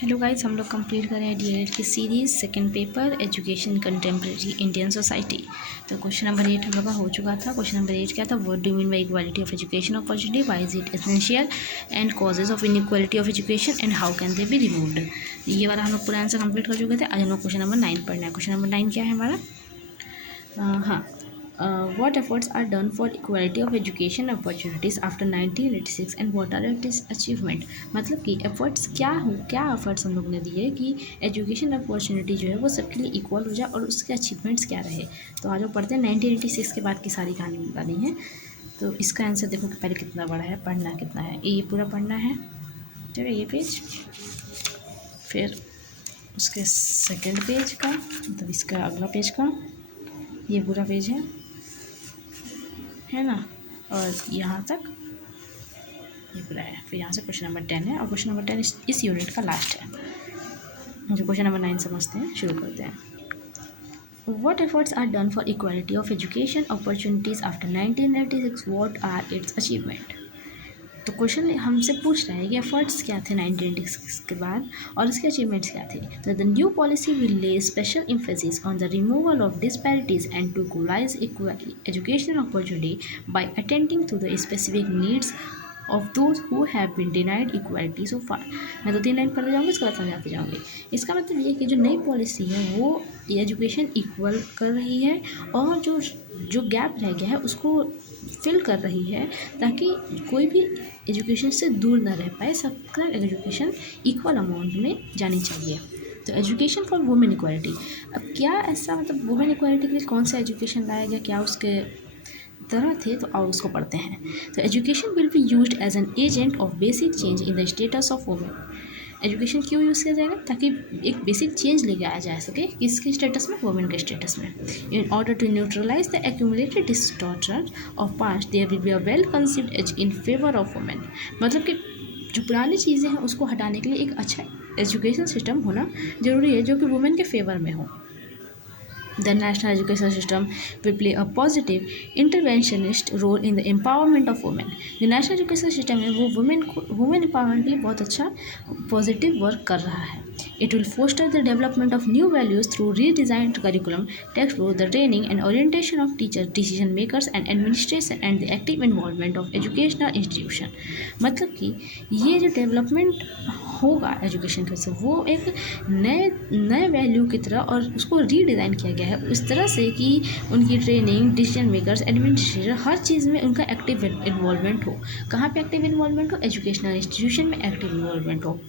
Hello guys, हम लोग complete कर रहे हैं डीएलएड की series second paper education contemporary Indian society. तो क्वेश्चन नंबर 8 हम लोग का हो चुका था। क्वेश्चन नंबर 8 क्या था? What do mean by equality of education opportunity, why is it essential and causes of inequality of education and how can they be removed. ये वाला हम लोग पूरा आंसर कंप्लीट कर चुके थे। आज हम लोग क्वेश्चन नंबर 9 पढ़ना है। क्वेश्चन नंबर 9 क्या है हमारा? हाँ, what efforts are done for equality of education opportunities after 1986 and what are its achievement। मतलब कि एफर्ट्स क्या एफर्ट्स हम लोग ने दिए कि एजुकेशन अपॉर्चुनिटी जो है वो सबके लिए इक्वल हो जाए और उसके अचीवमेंट्स क्या रहे। तो आज हम पढ़ते हैं 1986 के बाद की सारी कहानी बतानी है। तो इसका आंसर देखो कि पहले कितना बड़ा है, पढ़ना कितना है। ये पूरा पढ़ना है, ठीक है। ये पेज, फिर उसके सेकेंड पेज का, मतलब इसका अगला पेज का ये पूरा पेज है ना, और यहाँ तक ये पूरा है। फिर यहाँ से क्वेश्चन नंबर 10 है और क्वेश्चन नंबर 10 इस यूनिट का लास्ट है। जो क्वेश्चन नंबर 9 समझते हैं, शुरू करते हैं। What efforts are done for equality of education opportunities after 1986? What are its achievement? तो क्वेश्चन हमसे पूछ रहा है कि एफर्ट्स क्या थे 1986 के बाद और इसके अचीवमेंट्स क्या थे। तो the new policy will lay special emphasis on the removal of disparities and to equalise education opportunity by attending to the specific needs of those who have been denied equality so far. मैं 2-3 line पढ़ते जाऊँगी, इसके बाद समझाते जाऊँगी। इसका मतलब ये कि जो नई पॉलिसी है वो एजुकेशन इक्वल कर रही है और जो गैप रह गया है उसको फिल कर रही है, ताकि कोई भी एजुकेशन से दूर ना रह पाए। सबका एजुकेशन इक्वल अमाउंट में जानी चाहिए। तो एजुकेशन फॉर वुमेन इक्वालिटी, अब क्या ऐसा मतलब वुमेन इक्वालिटी के लिए कौन सा एजुकेशन लाया गया, क्या उसके तरह थे, तो आओ उसको पढ़ते हैं। तो education will be used as an agent of basic change in the status of women. Education क्यों यूज़ किया जाएगा? ताकि एक बेसिक चेंज लेके आया जा सके किसके स्टेटस में, वुमेन के स्टेटस में। In order to neutralise the accumulated distortion of past there will be a well conceived as in favour of women. मतलब कि जो पुरानी चीज़ें हैं उसको हटाने के लिए एक अच्छा एजुकेशन सिस्टम होना ज़रूरी है जो कि वुमेन के फेवर में हो। The national education system will play a positive interventionist role in the empowerment of women। जो नेशनल एजुकेशन सिस्टम है वो वुमेन एम्पावरमेंट के लिए बहुत अच्छा पॉजिटिव वर्क कर रहा है। It will foster the development of new values through redesigned curriculum, textbook, the training and orientation of teachers, decision makers and administration and the active involvement of educational institution। मतलब कि ये जो development होगा education के से वो एक नए वैल्यू की तरह, और उसको रीडिज़ाइन किया गया है उस तरह से कि उनकी ट्रेनिंग, डिसीजन मेकर्स, एडमिनिस्ट्रेशन, हर चीज़ में उनका एक्टिव इन्वॉल्वमेंट हो। कहाँ पे एक्टिव इन्वॉल्वमेंट हो? एजुकेशनल इंस्टीट्यूशन में एक्टिव इन्वॉल्वमेंट हो।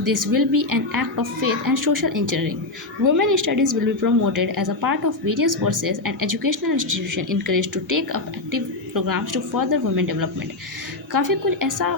This will be an act of faith and social engineering. Women studies will be promoted as a part of various courses and educational institutions encouraged to take up active programs to further women development। काफ़ी कुछ ऐसा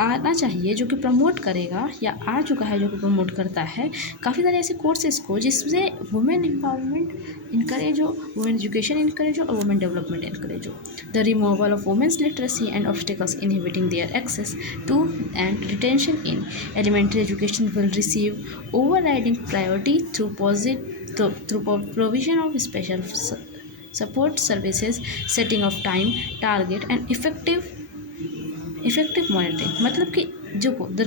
आना चाहिए जो कि promote करेगा या आ चुका है जो कि प्रमोट करता है काफ़ी सारे ऐसे कोर्सेज़ को जिससे वुमेन एम्पावरमेंट इनकरेज हो, वुमेन एजुकेशन इनकरेज हो और वुमेन डेवलपमेंट इनकरेज हो। The removal of women's literacy and obstacles inhibiting their access to and retention in elementary education will receive overriding priority through provision of special support services, setting of time target and effective monitoring. मतलब कि जो the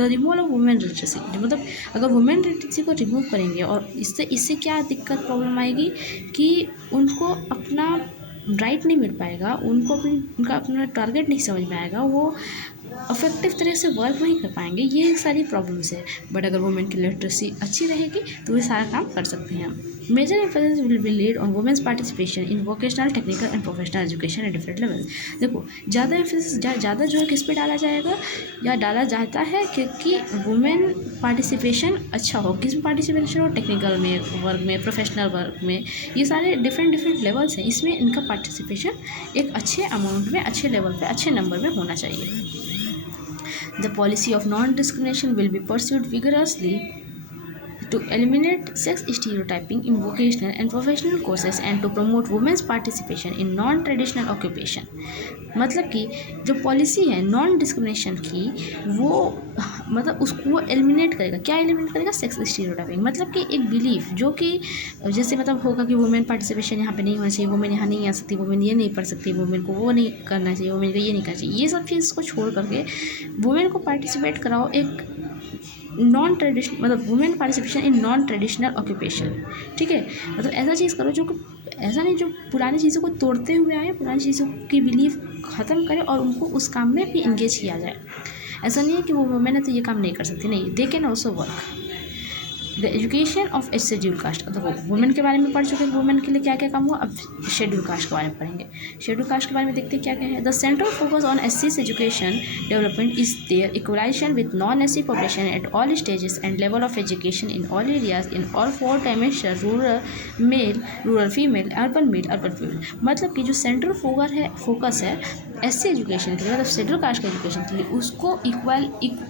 removal of women literacy, मतलब अगर women literacy को remove करेंगे और इससे क्या दिक्कत प्रॉब्लम आएगी कि उनको अपना राइट नहीं मिल पाएगा, उनका अपना टारगेट नहीं समझ में आएगा, वो अफेक्टिव तरह से वर्क नहीं कर पाएंगे। ये सारी प्रॉब्लम्स है। बट अगर वुमेन की लिटरेसी अच्छी रहेगी तो ये सारा काम कर सकते हैं। Major emphasis will be laid on women's participation in vocational, technical and professional education at different levels. देखो ज़्यादा एम्फेसिस ज़्यादा जो है किस पे डाला जाएगा या डाला जाता है क्योंकि वुमेन पार्टिसिपेशन अच्छा हो। किस में पार्टिसिपेशन हो? टेक्निकल में, वर्क में, प्रोफेशनल वर्क में। ये सारे डिफरेंट लेवल्स हैं, इसमें इनका पार्टिसिपेशन एक अच्छे अमाउंट में, अच्छे लेवल पे, अच्छे नंबर में होना चाहिए। The policy of non-discrimination will be pursued vigorously to eliminate sex stereotyping in vocational and professional courses and to promote women's participation in non-traditional occupation। मतलब कि जो पॉलिसी है नॉन डिस्क्रिमिनेशन की, वो मतलब उसको वो एलिमिनेट करेगा। क्या एलिमिनेट करेगा? Sex stereotyping. मतलब कि एक बिलीफ जो कि जैसे मतलब होगा कि वुमेन पार्टिसिपेशन यहाँ पे नहीं होना चाहिए, वुमेन यहाँ नहीं आ सकती, वुमेन ये नहीं पढ़ सकती, वुमेन को वो नहीं करना चाहिए, वुमेन को ये नहीं करना चाहिए। ये सब चीज़ को छोड़ करके वुमेन को पार्टिसिपेट कराओ एक नॉन ट्रेडिशनल मतलब women participation in non traditional occupation, ठीक है। मतलब ऐसा चीज़ करो जो ऐसा नहीं जो पुरानी चीज़ों को तोड़ते हुए आए, पुरानी चीज़ों की बिलीफ ख़त्म करें और उनको उस काम में भी इंगेज किया जाए। ऐसा नहीं है कि वो वुमेन है तो ये काम नहीं कर सकती, नहीं, they can also work. The education of A schedule caste, तो वुमेन के बारे में पढ़ चुके हैं, वुमेन के लिए क्या क्या काम हुआ, अब शेड्यूल कास्ट के बारे में पढ़ेंगे। शेड्यूल कास्ट के बारे में देखते हैं क्या क्या है। द सेंट्रल फोकस ऑन एससीज education development is their equalisation with non SC population at all stages and level of education in all areas in all 4 dimension, rural male, rural female, urban female. मतलब कि जो central focus है SC education के लिए, मतलब schedule caste के education के लिए, उसको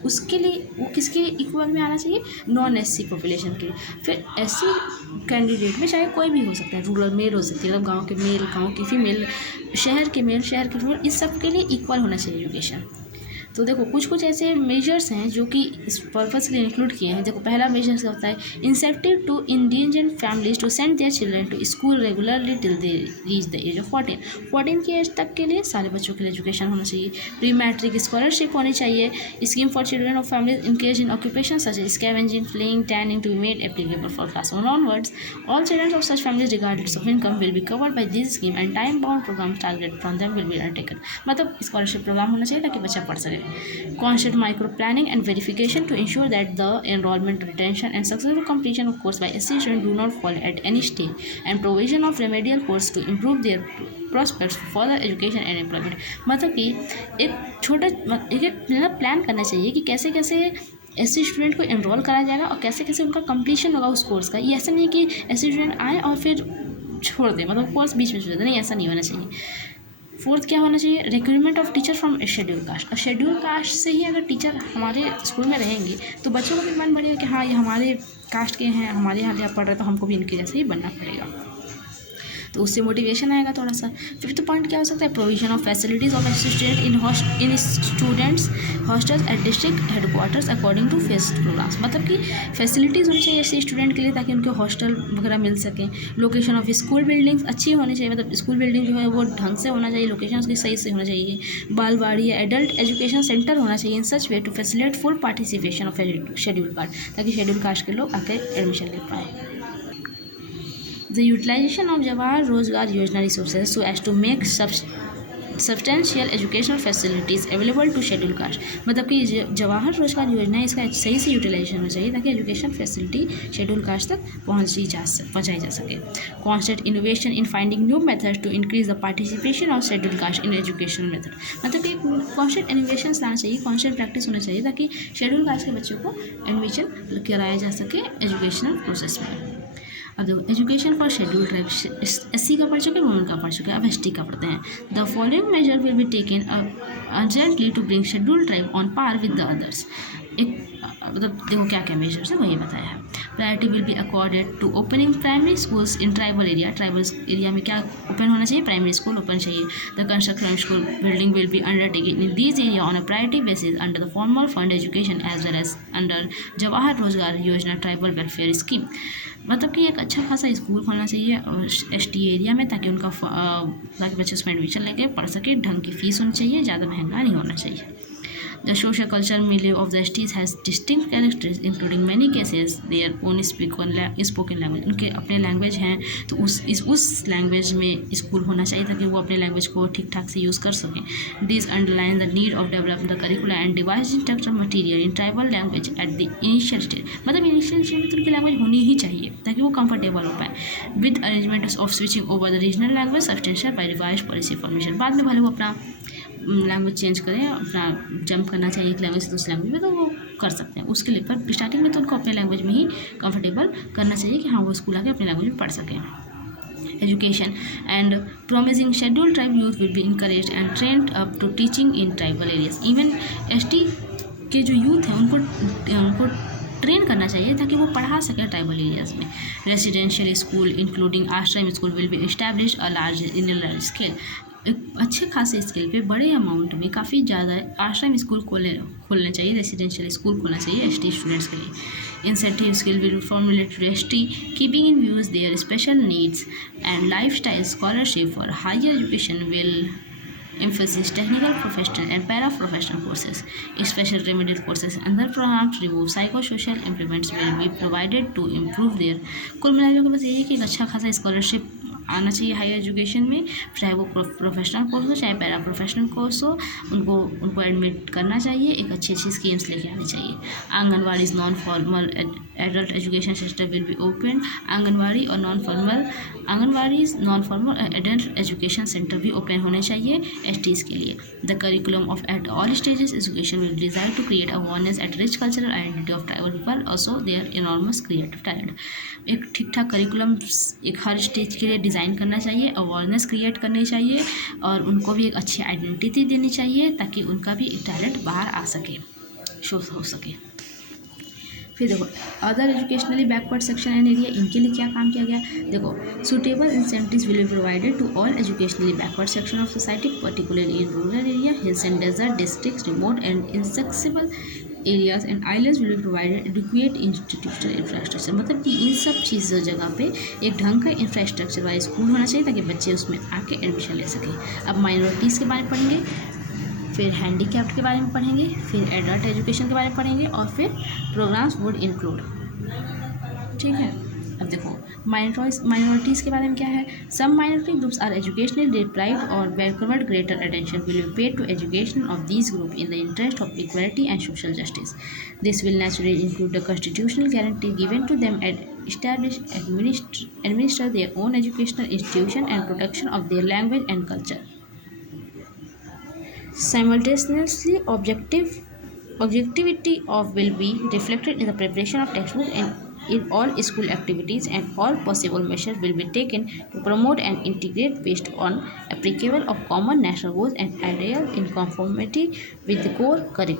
उसके लिए वो किसके इक्वल में आना चाहिए, नॉन एससी पॉपुलेशन के लिए। फिर एससी कैंडिडेट में चाहे कोई भी हो सकता है, रूरल मेल हो सकती है, मतलब गांव के मेल, गांव की फीमेल, शहर के मेल, शहर के फीमेल, इस सब के लिए इक्वल होना चाहिए एजुकेशन। तो देखो कुछ ऐसे मेजर्स हैं जो कि इस पर्पज़ के लिए इंक्लूड किए हैं। देखो पहला मेजर क्या होता है, incentive to indigent families to send their children to school regularly till they reach the age of 14 की एज तक के लिए सारे बच्चों के लिए एजुकेशन होना चाहिए। प्री मैट्रिक स्कॉलरशिप होनी चाहिए। Scheme for children of families engage in occupation such as scavenging, playing, tanning to be made applicable for class 1 onwards. All children of such families regardless of income will be covered by this scheme and time bound programs targeted from them will be undertaken. मतलब scholarship programme होना चाहिए ताकि बच्चा पढ़ सके। Constant micro planning and verification to ensure that the enrollment, retention and successful completion of course by SC students do not fall at any stage, and provision of remedial course to improve their prospects for further education and employment. मतलब कि एक plan करना चाहिए कि कैसे कैसे ऐसे student को एनरोल करा जाएगा और कैसे कैसे उनका कंप्लीशन होगा उस कोर्स का। ये ऐसा नहीं कि ऐसे स्टूडेंट आए और फिर छोड़ दें, मतलब कोर्स बीच में छोड़ दें, नहीं, ऐसा नहीं होना चाहिए। फोर्थ क्या होना चाहिए, recruitment of teacher from schedule caste. और शेड्यूल कास्ट से ही अगर टीचर हमारे स्कूल में रहेंगे तो बच्चों का भी मन बढ़ेगा कि हाँ ये हमारे कास्ट के हैं, हमारे यहाँ जहाँ पढ़ रहे तो हमको भी इनके जैसे ही बनना पड़ेगा, तो उससे मोटिवेशन आएगा थोड़ा सा। फिफ्थ पॉइंट क्या हो सकता है, provision of facilities of student in students hostels at district headquarters according to phased programmes. मतलब कि फैसिलिटीज़ होनी चाहिए ऐसे स्टूडेंट के लिए ताकि उनको हॉस्टल वगैरह मिल सके। लोकेशन ऑफ स्कूल बिल्डिंग्स अच्छी होनी चाहिए, मतलब स्कूल बिल्डिंग जो है वो ढंग से होना चाहिए, लोकेशन उसकी सही से होना चाहिए। बालवाड़ी या एडल्ट एजुकेशन सेंटर होना चाहिए in such way to facilitate full participation of schedule caste, ताकि शेड्यूल कास्ट के लोग आके एडमिशन ले पाएँ। The utilization of Jawahar Rozgar Yojana resources so as to make substantial educational facilities available to scheduled caste। मतलब कि जवाहर रोजगार योजना है, इसका सही से यूटिलाइजेशन होना चाहिए ताकि एजुकेशन फैसिलिटी शेड्यूल कास्ट तक पहुँचाई जा सके। Constant innovation in finding new methods to increase the participation of schedule caste in educational method. मतलब कि कॉन्स्टेंट इनोवेशन लाना चाहिए, कॉन्स्टेंट प्रैक्टिस होना चाहिए ताकि शेड्यूल कास्ट के बच्चों को एडमिशन कराया जा सके एजुकेशनल प्रोसेस में। अब देखो education for schedule tribe, SC का पढ़ चुके हैं, वुमेन का पढ़ चुके हैं, अब एसटी का पढ़ते हैं। The following major will be taken urgently to bring schedule tribe on par with the others. एक मतलब देखो क्या क्या मेजर्स है वही बताया है। Priority will be accorded to opening primary schools in tribal area. Tribal area में क्या ओपन होना चाहिए, प्राइमरी स्कूल ओपन चाहिए। The construction school building will be undertaken in this area on a priority basis under the formal fund education as well as under Jawahar Rozgar Yojana tribal welfare scheme. मतलब कि एक अच्छा खासा स्कूल खोलना चाहिए एसटी एरिया में ताकि बच्चे उसमें एडमिशन लेके पढ़ सके, ढंग की फीस होनी चाहिए, ज़्यादा महंगा नहीं होना चाहिए। The social culture milieu of the STs has distinct characteristics, including many cases their own spoken language। उनके अपने लैंग्वेज हैं तो उस लैंग्वेज में स्कूल होना चाहिए ताकि वो अपने लैंग्वेज को ठीक ठाक से यूज़ कर सकें। This underlines the need of developing the curricula and devising instructional material in tribal language at the initial stage। मतलब इनिशियल स्टेज में तो उनकी लैंग्वेज होनी ही चाहिए ताकि वो कंफर्टेबल हो पाए। With arrangement of switching over the regional language substantial by revised policy formation। बाद में भले वो अपना लैंग्वेज चेंज करें, अपना जंप करना चाहिए एक लैंग्वेज से दूसरी लैंग्वेज में, तो वो कर सकते हैं उसके लिए। पर स्टार्टिंग में तो उनको अपने लैंग्वेज में ही कंफर्टेबल करना चाहिए कि हाँ वो स्कूल आके अपनी लैंग्वेज में पढ़ सकें। Education and promising schedule tribe youth will be encourage and trained up to teaching in tribal areas. Even ST के जो यूथ हैं उनको ट्रेन करना चाहिए ताकि वो पढ़ा सकें ट्राइबल एरियाज़ में। रेजिडेंशियल स्कूल इंक्लूडिंग आश्रम school will be establish in a large scale. एक अच्छे खासे स्केल पे बड़े अमाउंट में काफ़ी ज़्यादा आश्रम स्कूल खोलने चाहिए, रेसिडेंशियल स्कूल खोलना चाहिए एसटी स्टूडेंट्स के लिए। Incentive skill will formulate to ST keeping in views their special needs and life style. Scholarship for higher education will emphasis technical, professional and para-professional courses. Special remedial courses under program to remove psychosocial improvements will be provided to improve their. कुल मिलाकर बस यही कि एक अच्छा खासा scholarship आना चाहिए हायर एजुकेशन में, चाहे वो प्रोफेशनल कोर्स हो चाहे पैरा प्रोफेशनल कोर्स हो, उनको एडमिट करना चाहिए। एक अच्छी स्कीम्स लेके आनी चाहिए। Anganwadi non formal adult education system will be open. Anganwadi non formal adult education centre भी ओपन होने चाहिए एसटीज़ के लिए। The curriculum of at all stages education will design to create awareness at rich cultural identity of tribal people also their enormous creative talent. एक ठीक ठाक curriculum एक हर stage के लिए डिज़ाइन करना चाहिए, अवेयरनेस क्रिएट करनी चाहिए और उनको भी एक अच्छी आइडेंटिटी देनी चाहिए ताकि उनका भी एक टैलेंट बाहर आ सके, शो हो सके। फिर देखो other educationally backward section and area, इनके लिए क्या काम किया गया। देखो suitable incentives will be provided to all educationally backward section of society particularly in rural area, hills and desert districts, remote and inaccessible areas and islands will be provided educate institutional infrastructure. मतलब कि इन सब चीज़ों जगह पे एक ढंग का infrastructure वाला स्कूल होना चाहिए ताकि बच्चे उसमें आके एडमिशन ले सकें। अब माइनॉरिटीज़ के बारे में पढ़ेंगे, फिर हैंडीकैप्ड के बारे में पढ़ेंगे, फिर एडल्ट एजुकेशन के बारे में पढ़ेंगे और फिर प्रोग्राम्स वुड इंक्लूड। ठीक है, अब देखो माइनॉरिटीज़ के बारे में क्या है। Some minority groups are educationally deprived और backward, greater attention will be paid to education of these group in the interest of equality and social justice. This will naturally include the constitutional guarantee given to them at establish, administer their own educational institution and protection of their language and culture. Simultaneously, objectivity of will be reflected in the preparation of textbook and in all school activities, and all possible measures will be taken to promote and integrate based on applicable of common national goals and ideals in conformity with the core curriculum.